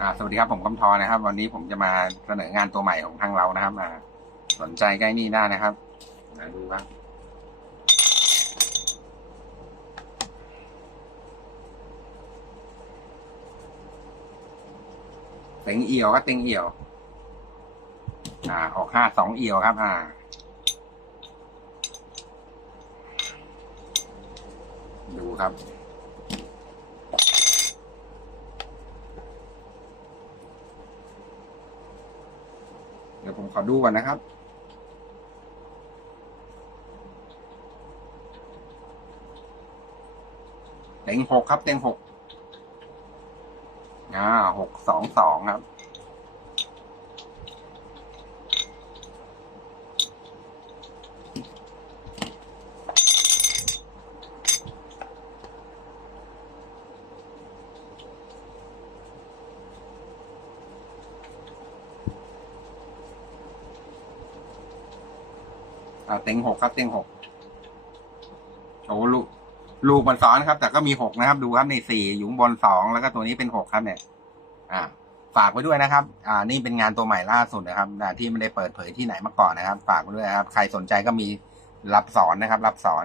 อ่าสวัสดีครับผมกำธรนะครับ วันนี้ผมจะมาเสนองานตัวใหม่ของทางเรานะครับอ่าสนใจใกล้นี่ได้นะครับมาดูครับเต็งเอี่ยวครับเต็งเอี่ยว อ่า ออกห้าสองเอี่ยวครับ อ่าดูครับ ดี๋ยวผมขอดูก่อนนะครับ เต็งหกครับ เต็งหกอ่าหกสองสองครับ อ่าเต็งหกครับ เต็งหกโอ้ลูกลูกมันซ้อนครับ แต่ก็มีหกนะครับ ดูครับในสี่อยู่งบนสองแล้วก็ตัวนี้เป็นหกครับเนี่ย อ่า ฝากไว้ด้วยนะครับ อ่า นี่เป็นงานตัวใหม่ล่าสุดนะครับที่ไม่ได้เปิดเผยที่ไหนมาก่อนนะครับ ฝากไว้ด้วยนะครับ ใครสนใจก็มีรับสอนนะครับ รับสอน